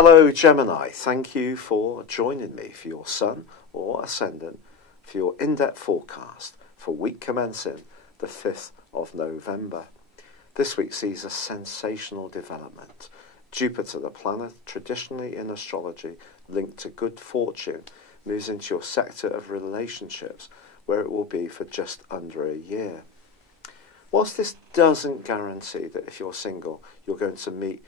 Hello Gemini, thank you for joining me for your Sun or Ascendant for your in-depth forecast for week commencing the 5th of November. This week sees a sensational development. Jupiter, the planet traditionally in astrology linked to good fortune, moves into your sector of relationships where it will be for just under a year. Whilst this doesn't guarantee that if you're single you're going to meet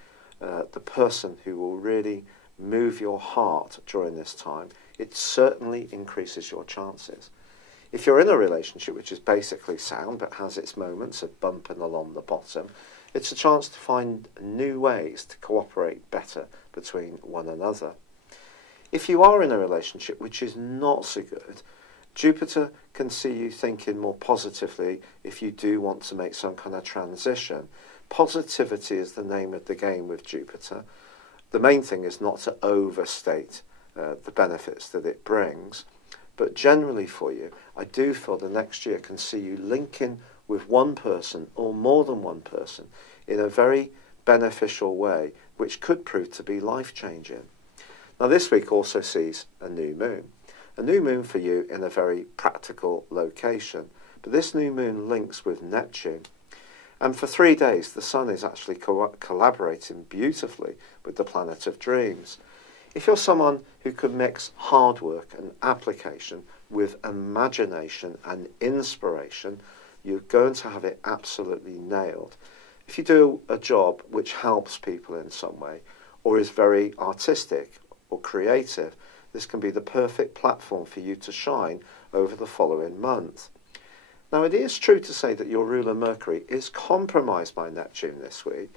the person who will really move your heart during this time, it certainly increases your chances. If you're in a relationship which is basically sound but has its moments of bumping along the bottom, it's a chance to find new ways to cooperate better between one another. If you are in a relationship which is not so good, Jupiter can see you thinking more positively if you do want to make some kind of transition. Positivity is the name of the game with Jupiter. The main thing is not to overstate the benefits that it brings. But generally for you, I do feel the next year can see you linking with one person or more than one person in a very beneficial way, which could prove to be life-changing. Now this week also sees a new moon. A new moon for you in a very practical location. But this new moon links with Neptune. And for 3 days, the Sun is actually collaborating beautifully with the planet of dreams. If you're someone who can mix hard work and application with imagination and inspiration, you're going to have it absolutely nailed. If you do a job which helps people in some way, or is very artistic or creative, this can be the perfect platform for you to shine over the following month. Now, it is true to say that your ruler Mercury is compromised by Neptune this week,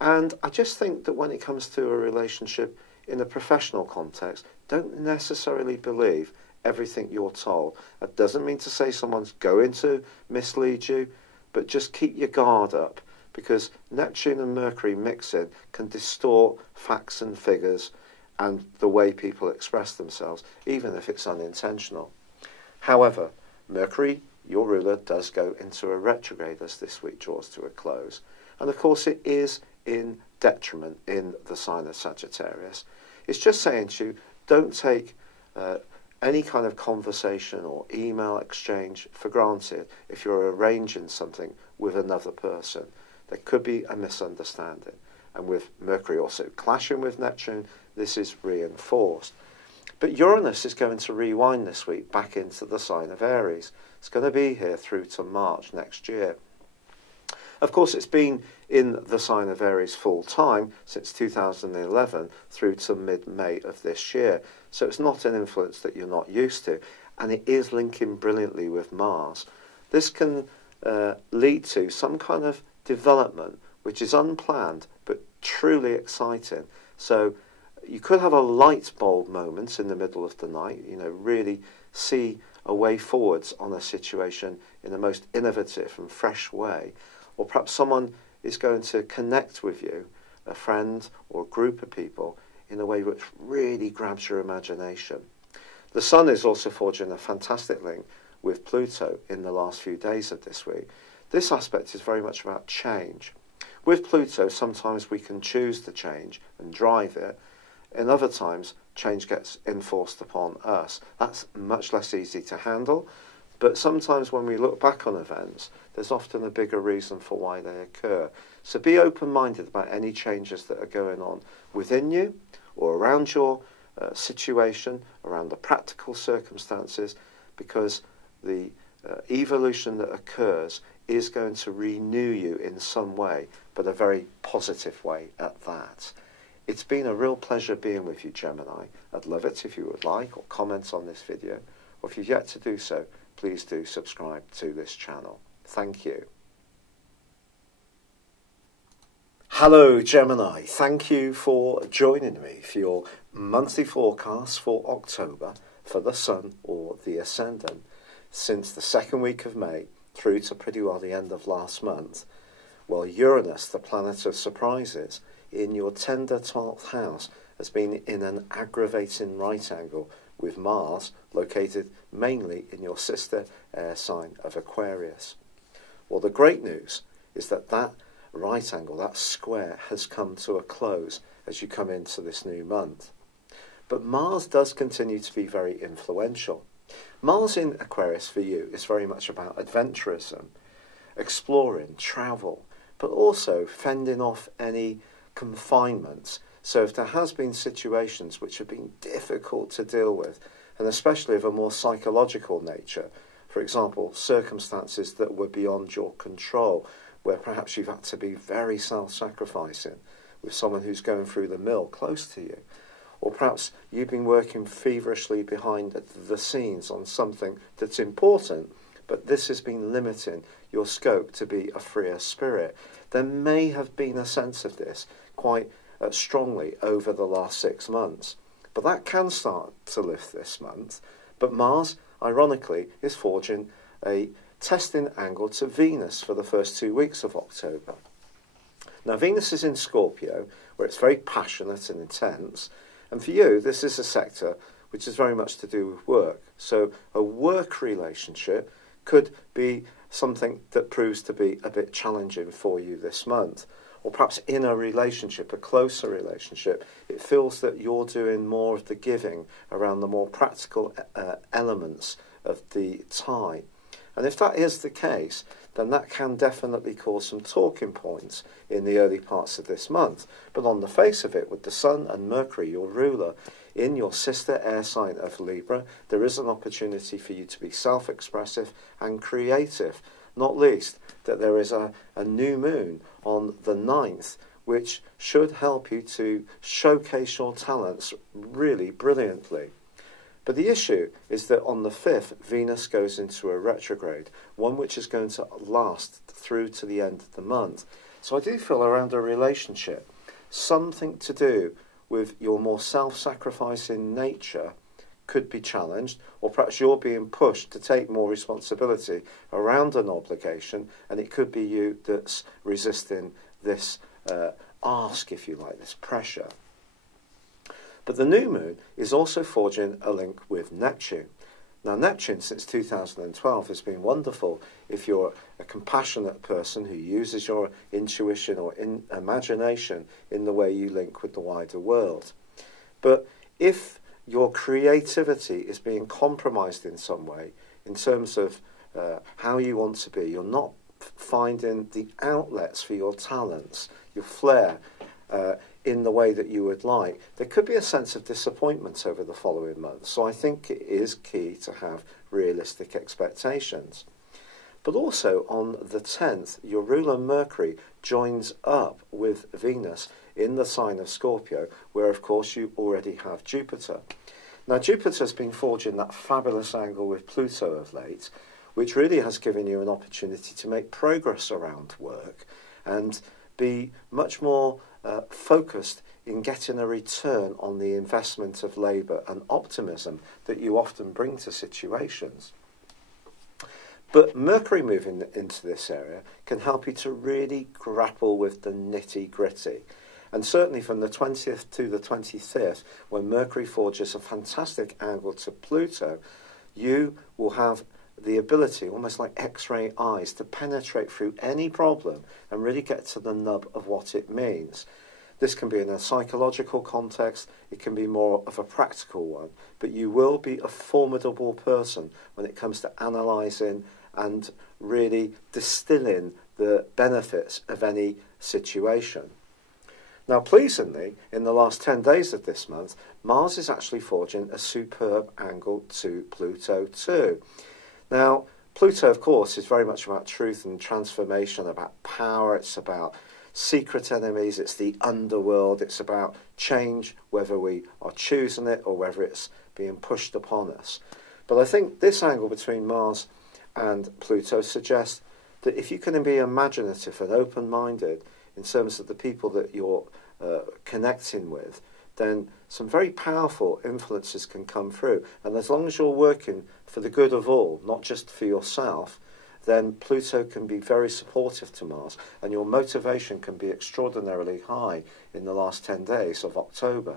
and I just think that when it comes to a relationship in a professional context, don't necessarily believe everything you're told. That doesn't mean to say someone's going to mislead you, but just keep your guard up, because Neptune and Mercury mixing can distort facts and figures and the way people express themselves, even if it's unintentional. However, Mercury, your ruler, does go into a retrograde as this week draws to a close. And of course it is in detriment in the sign of Sagittarius. It's just saying to you, don't take any kind of conversation or email exchange for granted if you're arranging something with another person. There could be a misunderstanding. And with Mercury also clashing with Neptune, this is reinforced. But Uranus is going to rewind this week back into the sign of Aries. It's going to be here through to March next year. Of course, it's been in the sign of Aries full time since 2011 through to mid-May of this year. So it's not an influence that you're not used to. And it is linking brilliantly with Mars. This can lead to some kind of development which is unplanned but truly exciting. So you could have a light bulb moment in the middle of the night, really see a way forwards on a situation in the most innovative and fresh way. Or perhaps someone is going to connect with you, a friend or a group of people, in a way which really grabs your imagination. The Sun is also forging a fantastic link with Pluto in the last few days of this week. This aspect is very much about change. With Pluto, sometimes we can choose the change and drive it. In other times, change gets enforced upon us. That's much less easy to handle. But sometimes when we look back on events, there's often a bigger reason for why they occur. So be open-minded about any changes that are going on within you or around your situation, around the practical circumstances, because the evolution that occurs is going to renew you in some way, but a very positive way at that. It's been a real pleasure being with you, Gemini. I'd love it if you would like or comment on this video, or if you've yet to do so, please do subscribe to this channel. Thank you. Hello Gemini, thank you for joining me for your monthly forecast for October for the Sun or the Ascendant. Since the second week of May through to pretty well the end of last month, while Uranus, the planet of surprises, in your tender 12th house has been in an aggravating right angle with Mars, located mainly in your sister air sign of Aquarius. Well, the great news is that right angle, that square, has come to a close as you come into this new month. But Mars does continue to be very influential. Mars in Aquarius for you is very much about adventurism, exploring, travel, but also fending off any confinements. So if there has been situations which have been difficult to deal with, and especially of a more psychological nature, for example, circumstances that were beyond your control, where perhaps you've had to be very self-sacrificing with someone who's going through the mill close to you, or perhaps you've been working feverishly behind the scenes on something that's important, but this has been limiting your scope to be a freer spirit. There may have been a sense of this quite strongly over the last 6 months. But that can start to lift this month. But Mars, ironically, is forging a testing angle to Venus for the first 2 weeks of October. Now, Venus is in Scorpio, where it's very passionate and intense. And for you, this is a sector which is very much to do with work. So a work relationship could be something that proves to be a bit challenging for you this month. Or perhaps in a relationship, a closer relationship, it feels that you're doing more of the giving around the more practical elements of the tie. And if that is the case, then that can definitely cause some talking points in the early parts of this month. But on the face of it, with the Sun and Mercury, your ruler, in your sister air sign of Libra, there is an opportunity for you to be self-expressive and creative. Not least that there is a new moon on the 9th, which should help you to showcase your talents really brilliantly. But the issue is that on the 5th, Venus goes into a retrograde, one which is going to last through to the end of the month. So I do feel around a relationship, something to do with your more self-sacrificing nature could be challenged, or perhaps you're being pushed to take more responsibility around an obligation, and it could be you that's resisting this ask, if you like, this pressure. But the new moon is also forging a link with Neptune. Now, Neptune, since 2012, has been wonderful if you're a compassionate person who uses your intuition or imagination in the way you link with the wider world. But if your creativity is being compromised in some way, in terms of how you want to be, you're not finding the outlets for your talents, your flair, in the way that you would like, there could be a sense of disappointment over the following months. So I think it is key to have realistic expectations. But also on the 10th, your ruler Mercury joins up with Venus in the sign of Scorpio, where of course you already have Jupiter. Now, Jupiter's been forging that fabulous angle with Pluto of late, which really has given you an opportunity to make progress around work and be much more focused in getting a return on the investment of labour and optimism that you often bring to situations. But Mercury moving into this area can help you to really grapple with the nitty-gritty. And certainly from the 20th to the 25th, when Mercury forges a fantastic angle to Pluto, you will have the ability, almost like X-ray eyes, to penetrate through any problem and really get to the nub of what it means. This can be in a psychological context, it can be more of a practical one, but you will be a formidable person when it comes to analysing and really distilling the benefits of any situation. Now, pleasingly, in the last 10 days of this month, Mars is actually forging a superb angle to Pluto too. Now, Pluto, of course, is very much about truth and transformation, about power, it's about secret enemies, it's the underworld, it's about change, whether we are choosing it or whether it's being pushed upon us. But I think this angle between Mars and Pluto suggests that if you can be imaginative and open-minded in terms of the people that you're connecting with, then some very powerful influences can come through. And as long as you're working for the good of all, not just for yourself, then Pluto can be very supportive to Mars, and your motivation can be extraordinarily high in the last 10 days of October.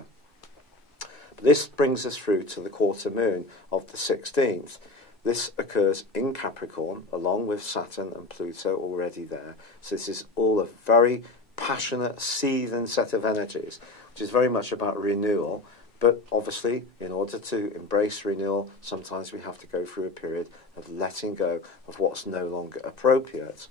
This brings us through to the quarter moon of the 16th. This occurs in Capricorn, along with Saturn and Pluto already there. So this is all a very passionate, seething set of energies, which is very much about renewal. But obviously, in order to embrace renewal, sometimes we have to go through a period of letting go of what's no longer appropriate.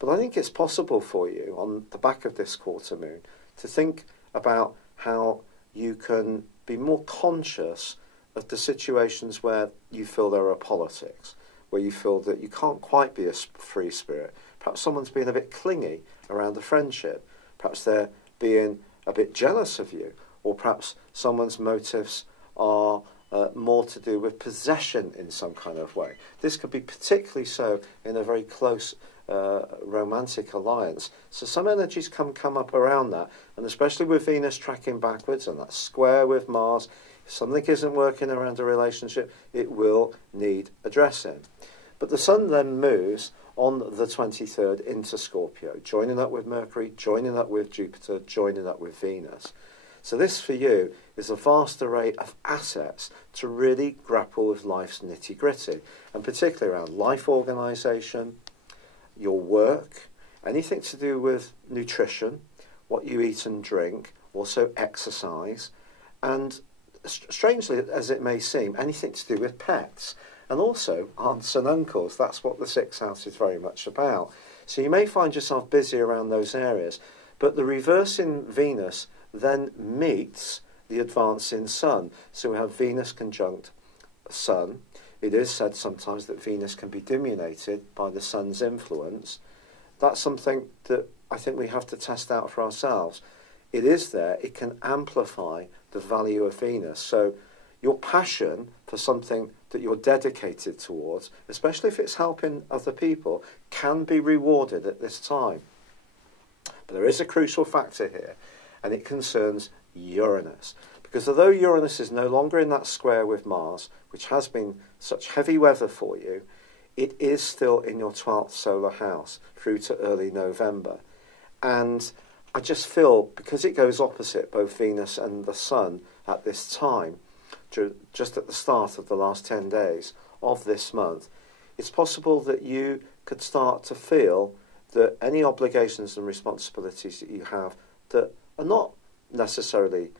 But I think it's possible for you, on the back of this quarter moon, to think about how you can be more conscious of the situations where you feel there are politics, where you feel that you can't quite be a free spirit. Perhaps someone's being a bit clingy around a friendship. Perhaps they're being a bit jealous of you. Or perhaps someone's motives are more to do with possession in some kind of way. This could be particularly so in a very close romantic alliance. So some energies come up around that, and especially with Venus tracking backwards and that square with Mars, if something isn't working around a relationship, it will need addressing. But the Sun then moves on the 23rd into Scorpio, joining up with Mercury, joining up with Jupiter, joining up with Venus. So this for you is a vast array of assets to really grapple with life's nitty-gritty, and particularly around life organisation, your work, anything to do with nutrition, what you eat and drink, also exercise, and strangely as it may seem, anything to do with pets, and also aunts and uncles. That's what the sixth house is very much about. So you may find yourself busy around those areas, but the reversing Venus then meets the advancing Sun. So we have Venus conjunct Sun. It is said sometimes that Venus can be diminuted by the Sun's influence. That's something that I think we have to test out for ourselves. It is there. It can amplify the value of Venus. So your passion for something that you're dedicated towards, especially if it's helping other people, can be rewarded at this time. But there is a crucial factor here, and it concerns Uranus. Because although Uranus is no longer in that square with Mars, which has been such heavy weather for you, it is still in your 12th solar house through to early November. And I just feel, because it goes opposite both Venus and the Sun at this time, just at the start of the last 10 days of this month, it's possible that you could start to feel that any obligations and responsibilities that you have that are not necessarily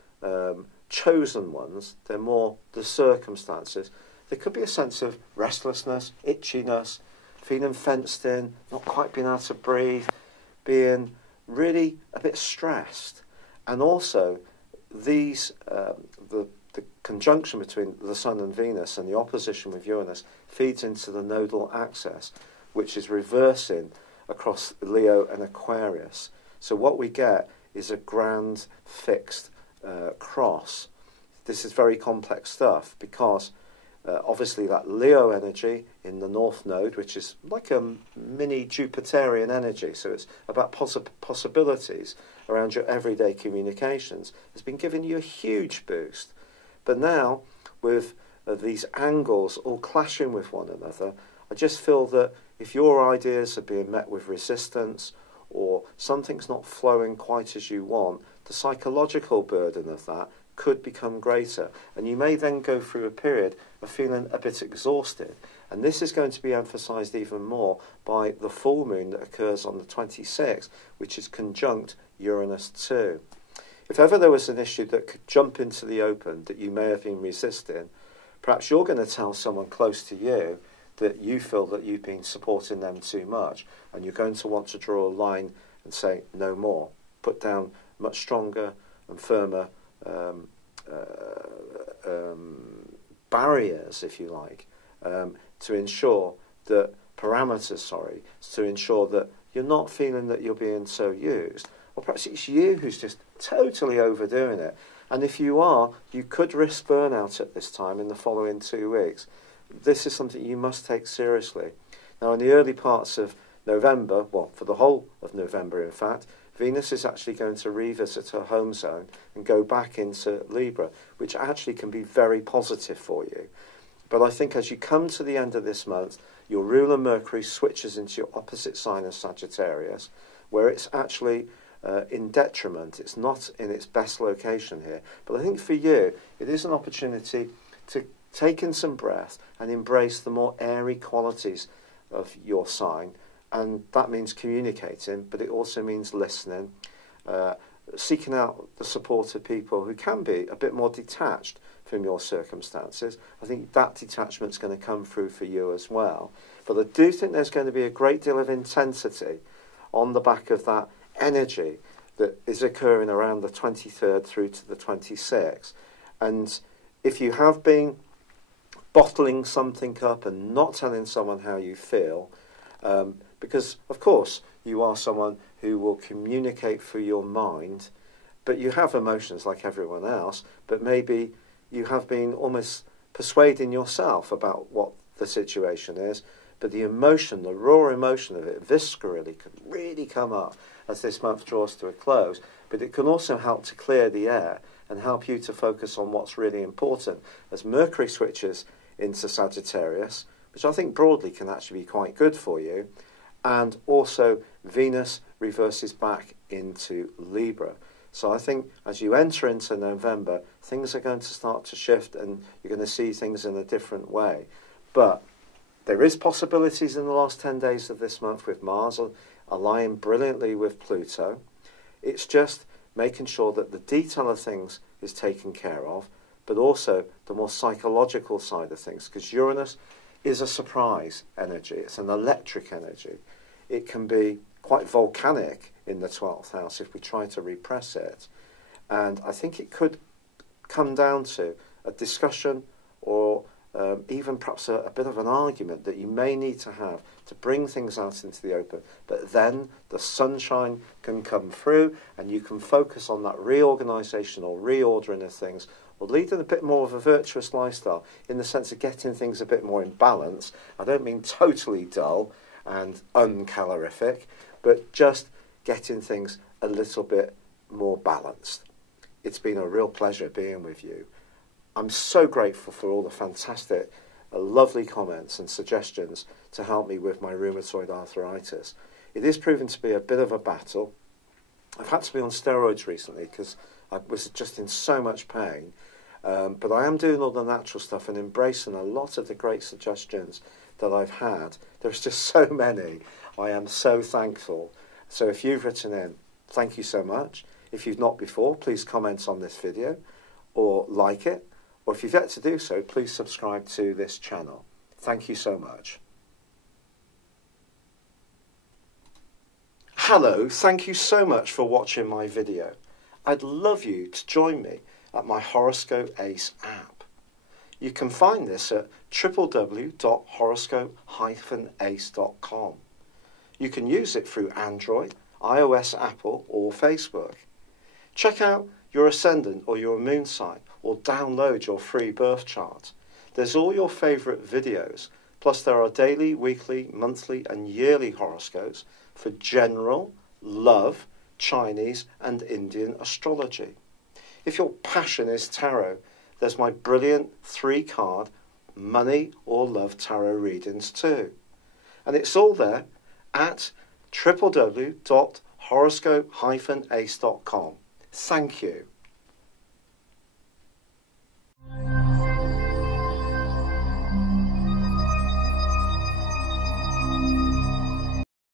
chosen ones, they're more the circumstances. There could be a sense of restlessness, itchiness, feeling fenced in, not quite being able to breathe, being really a bit stressed. And also, these the conjunction between the Sun and Venus and the opposition with Uranus feeds into the nodal axis, which is reversing across Leo and Aquarius. So what we get is a grand fixed cross. This is very complex stuff because obviously that Leo energy in the North Node, which is like a mini Jupiterian energy, so it's about possibilities around your everyday communications, has been giving you a huge boost. But now, with these angles all clashing with one another, I just feel that if your ideas are being met with resistance or something's not flowing quite as you want, the psychological burden of that could become greater. And you may then go through a period of feeling a bit exhausted. And this is going to be emphasised even more by the full moon that occurs on the 26th, which is conjunct Uranus 2. If ever there was an issue that could jump into the open that you may have been resisting, perhaps you're going to tell someone close to you that you feel that you've been supporting them too much, and you're going to want to draw a line and say no more, put down much stronger and firmer barriers, if you like, to ensure that to ensure that you're not feeling that you're being so used. Or perhaps it's you who's just totally overdoing it. And if you are, you could risk burnout at this time in the following 2 weeks. This is something you must take seriously. Now, in the early parts of November, well, for the whole of November, in fact, Venus is actually going to revisit her home zone and go back into Libra, which actually can be very positive for you. But I think as you come to the end of this month, your ruler Mercury switches into your opposite sign of Sagittarius, where it's actually in detriment. It's not in its best location here. But I think for you, it is an opportunity to take in some breath and embrace the more airy qualities of your sign. And that means communicating, but it also means listening, seeking out the support of people who can be a bit more detached from your circumstances. I think that detachment's going to come through for you as well. But I do think there's going to be a great deal of intensity on the back of that energy that is occurring around the 23rd through to the 26th. And if you have been bottling something up and not telling someone how you feel, because, of course, you are someone who will communicate through your mind, but you have emotions like everyone else, but maybe you have been almost persuading yourself about what the situation is, but the emotion, the raw emotion of it, viscerally, can really come up as this month draws to a close, but it can also help to clear the air and help you to focus on what's really important as Mercury switches into Sagittarius, which I think broadly can actually be quite good for you, and also Venus reverses back into Libra. So I think as you enter into November, things are going to start to shift and you're going to see things in a different way. But there is possibilities in the last 10 days of this month with Mars aligning brilliantly with Pluto. It's just making sure that the detail of things is taken care of, but also the more psychological side of things, because Uranus is a surprise energy. It's an electric energy. It can be quite volcanic in the 12th house if we try to repress it. And I think it could come down to a discussion or even perhaps a bit of an argument that you may need to have to bring things out into the open. But then the sunshine can come through and you can focus on that reorganisation or reordering of things, or leading a bit more of a virtuous lifestyle in the sense of getting things a bit more in balance. I don't mean totally dull and uncalorific, but just getting things a little bit more balanced. It's been a real pleasure being with you. I'm so grateful for all the fantastic, lovely comments and suggestions to help me with my rheumatoid arthritis. It is proving to be a bit of a battle. I've had to be on steroids recently because I was just in so much pain. But I am doing all the natural stuff and embracing a lot of the great suggestions that I've had. There's just so many. I am so thankful. So if you've written in, thank you so much. If you've not before, please comment on this video or like it. Or if you've yet to do so, please subscribe to this channel. Thank you so much. Hello, thank you so much for watching my video. I'd love you to join me at my Horoscope Ace app. You can find this at www.horoscope-ace.com. You can use it through Android, iOS, Apple or Facebook. Check out your ascendant or your moon sign or download your free birth chart. There's all your favourite videos, plus there are daily, weekly, monthly and yearly horoscopes for general, love, Chinese and Indian astrology. If your passion is tarot, there's my brilliant 3-card money or love tarot readings too. And it's all there at www.horoscope-ace.com. Thank you.